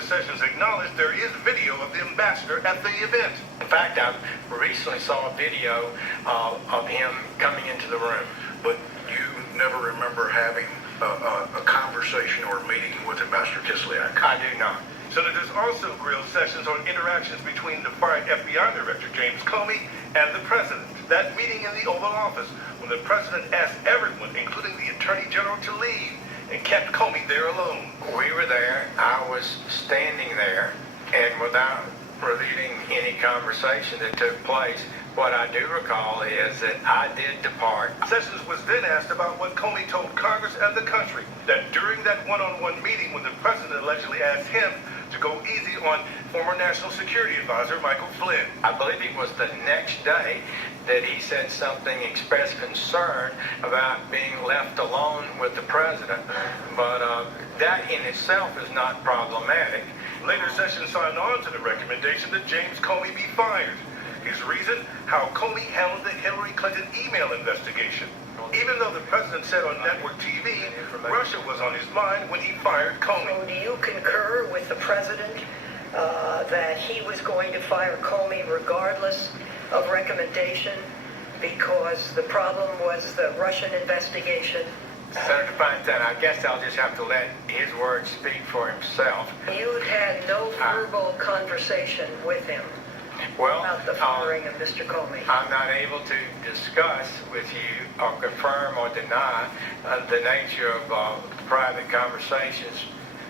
Later Sessions acknowledged there is video of the ambassador at the event. In fact, I recently saw a video of him coming into the room. But you never remember having a conversation or a meeting with Ambassador Kislyak? I do not. Senators also grilled Sessions on interactions between the fired FBI Director James Comey and the President. That meeting in the Oval Office, when the President asked everyone, including the Attorney General, to leave and kept Comey there alone. We were there. I was standing there, and without revealing any conversation that took place, what I do recall is that I did depart. Sessions was then asked about what Comey told Congress and the country, that during that one-on-one meeting when the President allegedly asked him to go easy on former National Security Advisor Michael Flynn. I believe it was the next day that he said something, expressed concern about being left alone with the President. But that in itself is not problematic. Later, Sessions signed on to the recommendation that James Comey be fired. His reason, how Comey handled the Hillary Clinton email investigation. Even though the President said on network TV, Russia was on his mind when he fired Comey. So do you concur with the President that he was going to fire Comey regardless of recommendation because the problem was the Russian investigation? Senator Feinstein, I guess I'll just have to let his words speak for himself. You had no verbal conversation with him about the firing of Mr. Comey. I'm not able to discuss with you or confirm or deny the nature of private conversations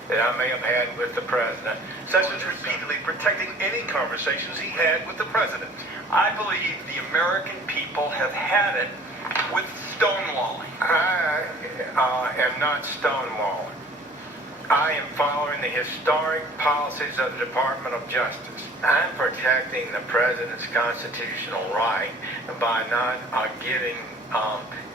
that I may have had with the President. Sessions repeatedly protecting any conversations he had with the President. I believe the American people have had it with stonewalling. I am not stonewalling. I am following the historic policies of the Department of Justice. I'm protecting the President's constitutional right by not giving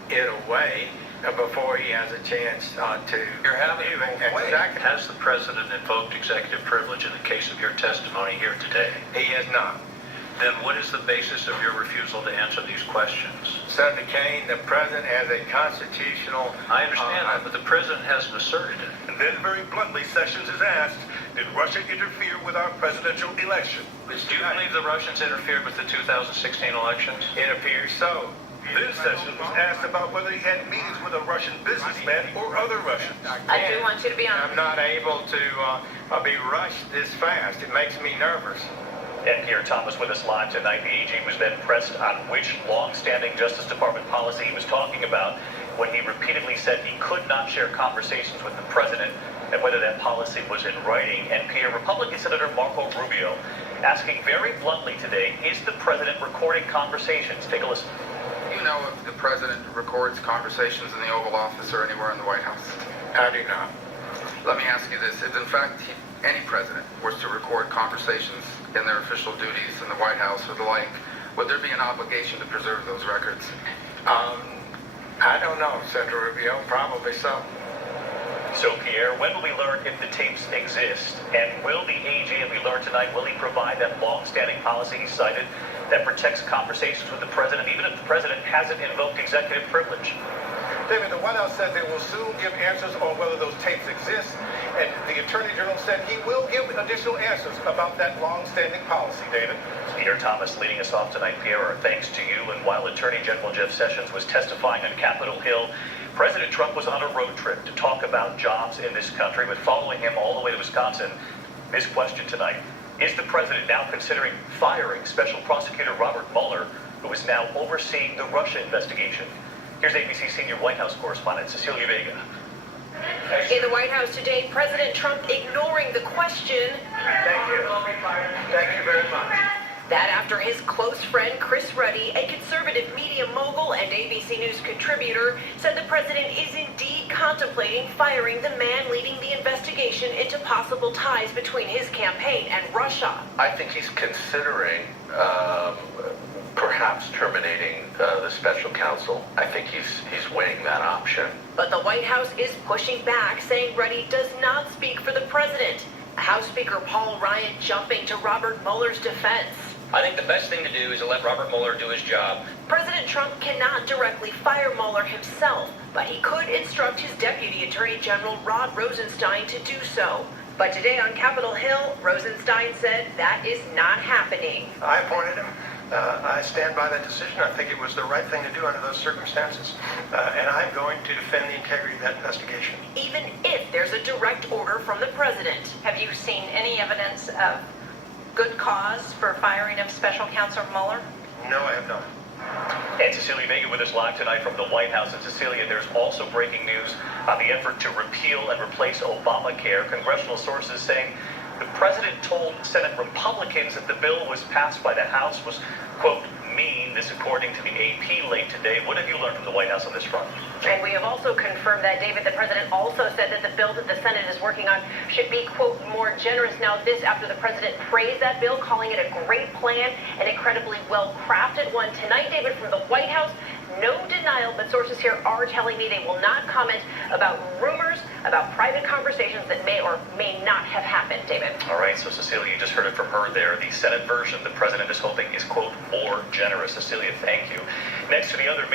it away before he has a chance to... You're having it both ways. Exactly. Has the President invoked executive privilege in the case of your testimony here today? He has not. Then what is the basis of your refusal to answer these questions? Senator Kane, the President has a constitutional... I understand that, but the President hasn't asserted it. And then very bluntly, Sessions is asked, did Russia interfere with our presidential election? Do you believe the Russians interfered with the 2016 elections? It appears so. Then Sessions was asked about whether he had meetings with a Russian businessman or other Russians. I do want you to be honest. I'm not able to be rushed this fast. It makes me nervous. And Pierre Thomas with us live tonight. The AG was then pressed on which long-standing Justice Department policy he was talking about when he repeatedly said he could not share conversations with the President and whether that policy was in writing. And Pierre, Republican Senator Marco Rubio asking very bluntly today, is the President recording conversations? Take a listen. Do you know if the President records conversations in the Oval Office or anywhere in the White House? I do not. Let me ask you this. If in fact any President was to record conversations in their official duties in the White House or the like, would there be an obligation to preserve those records? I don't know, Senator Rubio. Probably so. So, Pierre, when will we learn if the tapes exist? And will the AG, as we learned tonight, will he provide that long-standing policy he cited that protects conversations with the President, even if the President hasn't invoked executive privilege? David, the White House said they will soon give answers on whether those tapes exist, and the Attorney General said he will give additional answers about that long-standing policy, David. Peter Thomas leading us off tonight, Pierre. Our thanks to you. And while Attorney General Jeff Sessions was testifying on Capitol Hill, President Trump was on a road trip to talk about jobs in this country, but following him all the way to Wisconsin, this question tonight. Is the President now considering firing Special Prosecutor Robert Mueller, who is now overseeing the Russia investigation? Here's ABC senior White House correspondent Cecilia Vega. In the White House today, President Trump ignoring the question. Thank you. Thank you very much. That after his close friend Chris Ruddy, a conservative media mogul and ABC News contributor, said the president is indeed contemplating firing the man leading the investigation into possible ties between his campaign and Russia. I think he's considering perhaps terminating the special counsel. I think he's weighing that option. But the White House is pushing back, saying Ruddy does not speak for the president. House Speaker Paul Ryan jumping to Robert Mueller's defense. I think the best thing to do is to let Robert Mueller do his job. President Trump cannot directly fire Mueller himself, but he could instruct his Deputy Attorney General Rod Rosenstein to do so. But today on Capitol Hill, Rosenstein said that is not happening. I appointed him. I stand by that decision. I think it was the right thing to do under those circumstances. And I'm going to defend the integrity of that investigation. Even if there's a direct order from the president. Have you seen any evidence of good cause for firing of Special Counsel Mueller? No, I have not. And Cecilia Vega with us live tonight from the White House. And Cecilia, there's also breaking news on the effort to repeal and replace Obamacare. Congressional sources saying the president told Senate Republicans that the bill was passed by the House was, quote, mean. This according to the AP late today. What have you learned from the White House on this front? And we have also confirmed that, David, the president also said that the bill that the Senate is working on should be, quote, more generous. Now, this after the president praised that bill, calling it a great plan, an incredibly well-crafted one. Tonight, David, from the White House, no denial, but sources here are telling me they will not comment about rumors, about private conversations that may or may not have happened, David. All right, so Cecilia, you just heard it from her there. The Senate version the president is hoping is, quote, more generous. Cecilia, thank you. Next to the other